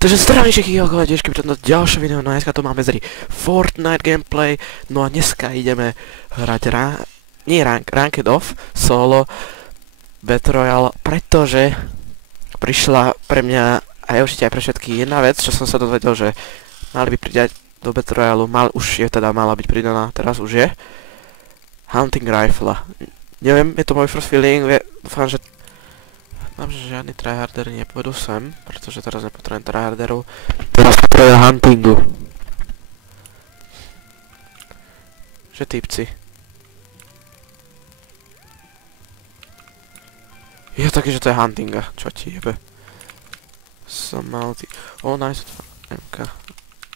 Takže zdravím všetkých okoletiežky, preto ďalšie video, no dneska tu máme zri Fortnite gameplay, no a dneska ideme hrať Ranked Off, solo, Battle Royale, pretože prišla pre mňa a určite aj pre všetky jedna vec, čo som sa dozvedel, že mali by pridať do Battle Royale, už je teda mala byť pridaná, teraz už je, Hunting Rifle. Neviem, je to môj first feeling, dúfam, že žiadny tryharder nepôjdu sem, pretože teraz nepotrebujem tryharderov. Teraz potrebujem huntingu. Že typci. Je taký, že to je huntinga. Čo ti jebe? Som mal ty... O, nice. MK.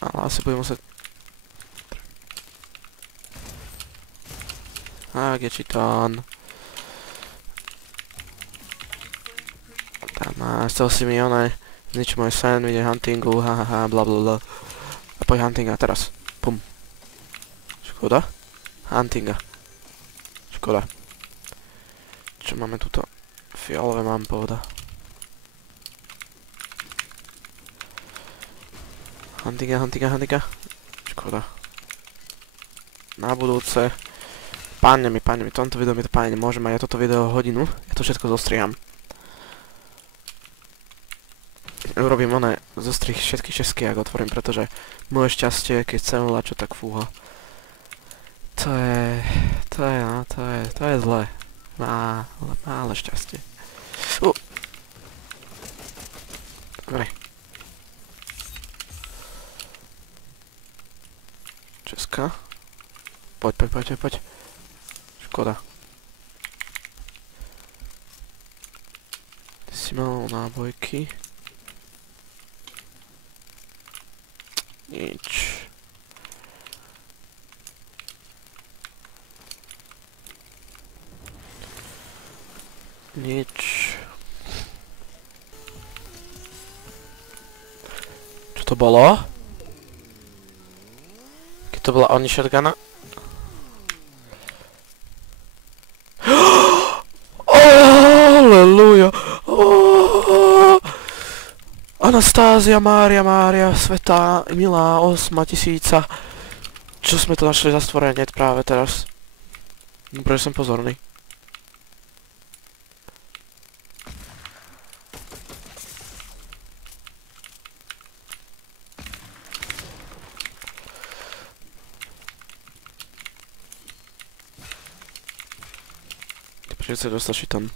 Ale asi budem musieť... Je čitán. Chcel si mi zničiť môj sen, ide huntingu, hahaha, blablabla. A poď huntinga teraz. Pum. Škoda? Huntinga. Škoda. Čo máme tuto? Fialové mám povedať. Huntinga. Škoda. Na budúce. Páňne mi, v tomto videu mi to páňne nemôžem aj ja toto video hodinu. Ja to všetko zostriham. Urobím zostrih všetky česky, ak otvorím, pretože moje šťastie, keď chcem čo tak fúha. To je zlé. Mále šťastie. Dobre. Česka. Poď. Škoda. Ty si mal nábojky. Nič. Čo to bolo? Keď to bola oni shotguna? Aleluja! Anastázia, Mária, svätá, milá, 8000. Čo sme to našli za stvorenie práve teraz? Dobre, som pozorný. Prečo sa dostačí tam?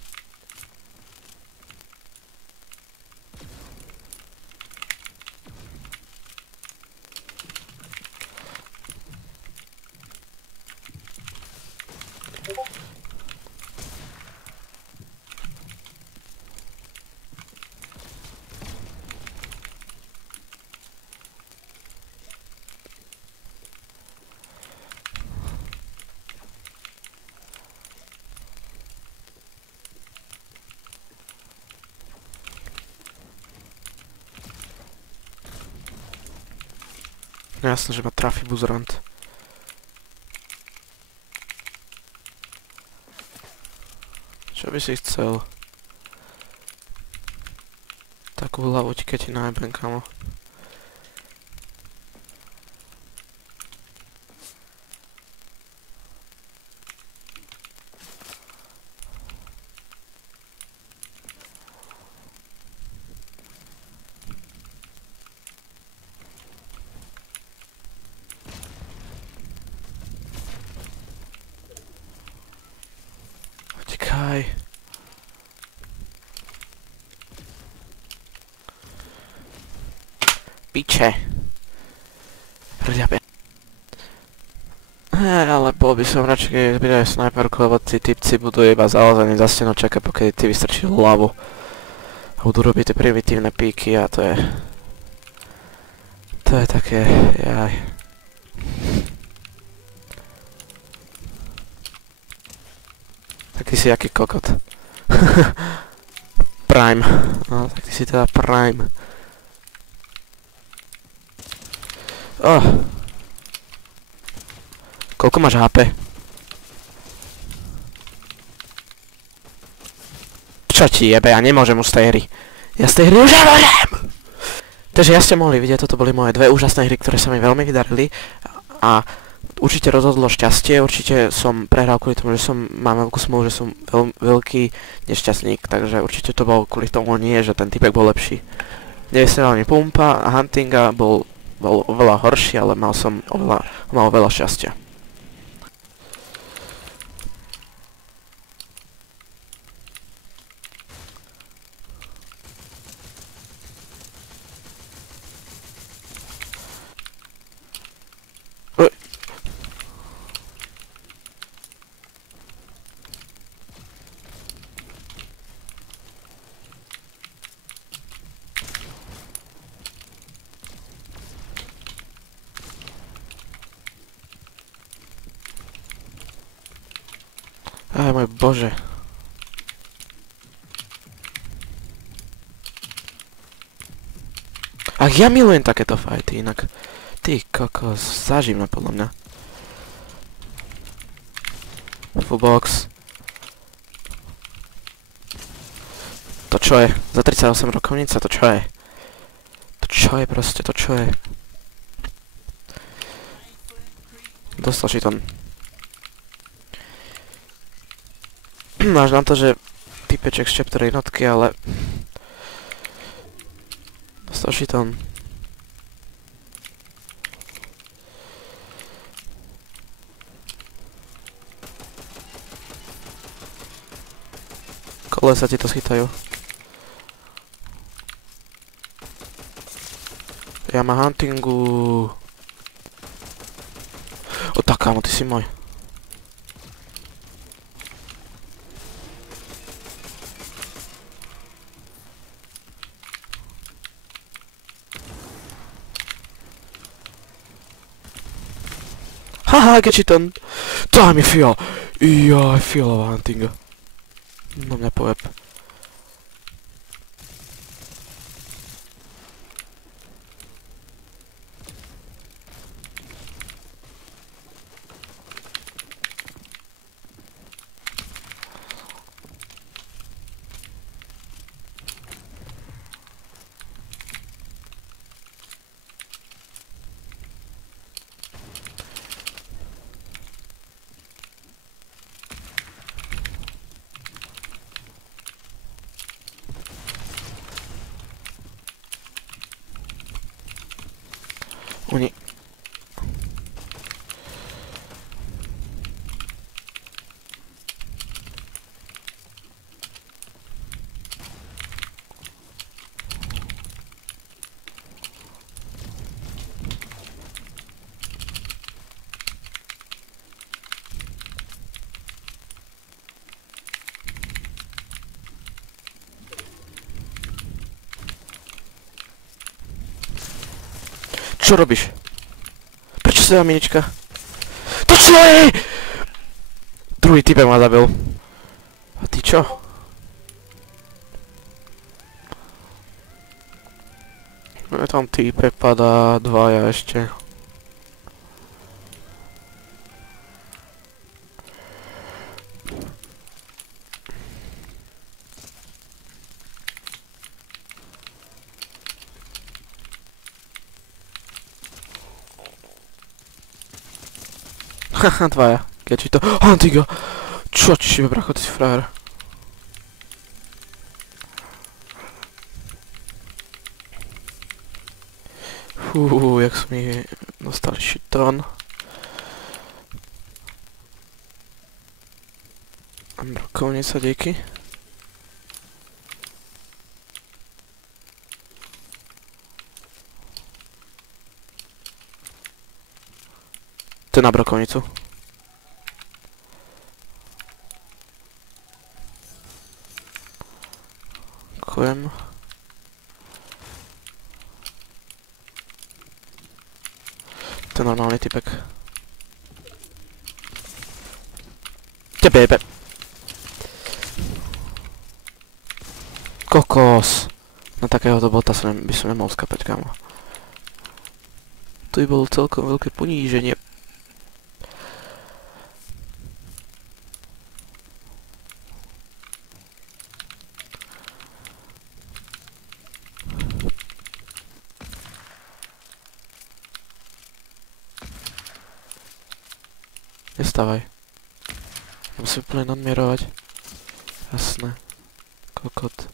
Jasne, že ma trafi buzerant. Čo by si chcel? Takú hlavu ti keď ti najebem, kamo. Piče. Ale bol by som radšej, keď vydajú snajperku, lebo tí typci budú iba zalazení za stenu čakať, pokiaľ ty vystrčíš hlavu. A budú robiť tie primitívne píky a to je... To je také... Jaj. Tak ty si aký kokot. Prime. No, tak ty si teda Prime. Koľko máš HP? Čo ti jebe, ja nemôžem už z tej hry. Ja z tej hry už nemôžem! Takže ja ste mohli vidieť, toto boli moje dve úžasné hry, ktoré sa mi veľmi vydarili a určite rozhodlo šťastie, určite som prehral kvôli tomu, že mám veľkú smolu, že som veľký nešťastník, takže určite to bol kvôli tomu nie, že ten typek bol lepší. Nevystrelal mi pumpa a huntinga bol oveľa horší, ale mal oveľa šťastia. Aj môj bože. Ach, ja milujem takéto fajty, inak. Ty kokos, zažívna podľa mňa. Fullbox. To čo je? Za 38 rokovnica, to čo je? To čo je proste, to čo je? Dostal šiton. Máš na to, že typeček z chapter jednotky, ale... Dostal šiton. Kolesa ti to schytajú. Ja mám huntingu. O tak, kámo, ty si môj. Haha, Gechiton! Daj mi fial! Jaj, fialová huntinga. No mňa pojeb. Oni... Čo robíš? Prečo sa dá minička? To čo je? Druhý typek ma zabil. A ty čo? Tam typek padá, dvaja ešte. Haha, dvaja. Keďže to... Huntinga! Čo ti šibe, bracho, ty si frajer. Jak som mi dostali šiton. Brokovnica, díky. To je na brokovnicu. Ďakujem. To je normálny typek. Tebe. Kokos. Na takéhoto bota by som nemohol skapať, kámo. To by bolo celkom veľké poníženie. Nestávaj. Musím úplne nadmierovať. Jasné. Kokot.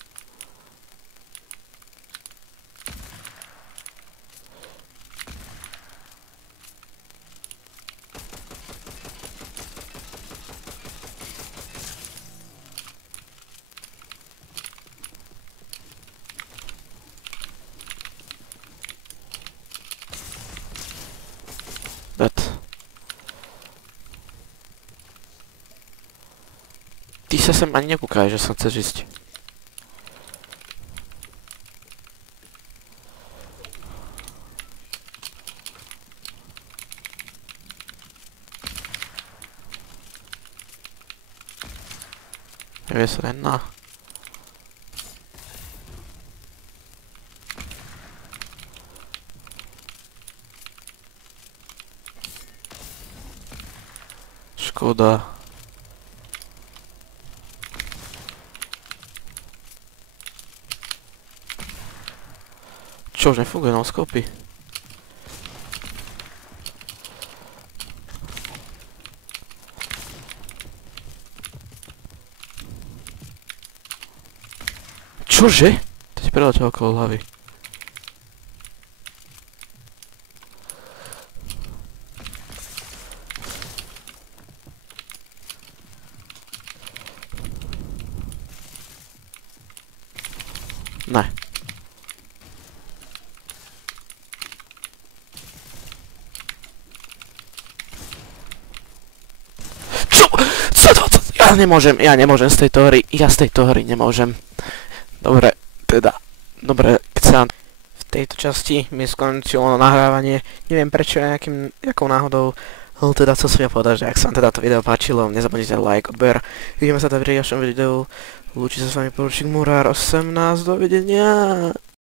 Bet. Ty sa sem ani nekúkaj, že som chceš ísť. Nevie sa len na. Škoda. Čo, už nefunguje noskopy? Čože? To ti preletel okolo hlavy. Ne. Čo? Co? Ja nemôžem z tejto hry. Ja z tejto hry nemôžem. Dobre, teda. Dobre, chcem. V tejto časti mi skončilo nahrávanie. Neviem prečo, jakou náhodou. Teda chcel som ja povedať, že ak sa vám teda to video páčilo, nezabudnite like, odber. Vidíme sa teda v ďalšom videu. Lúči sa s vami poručík Murár 18. Dovidenia.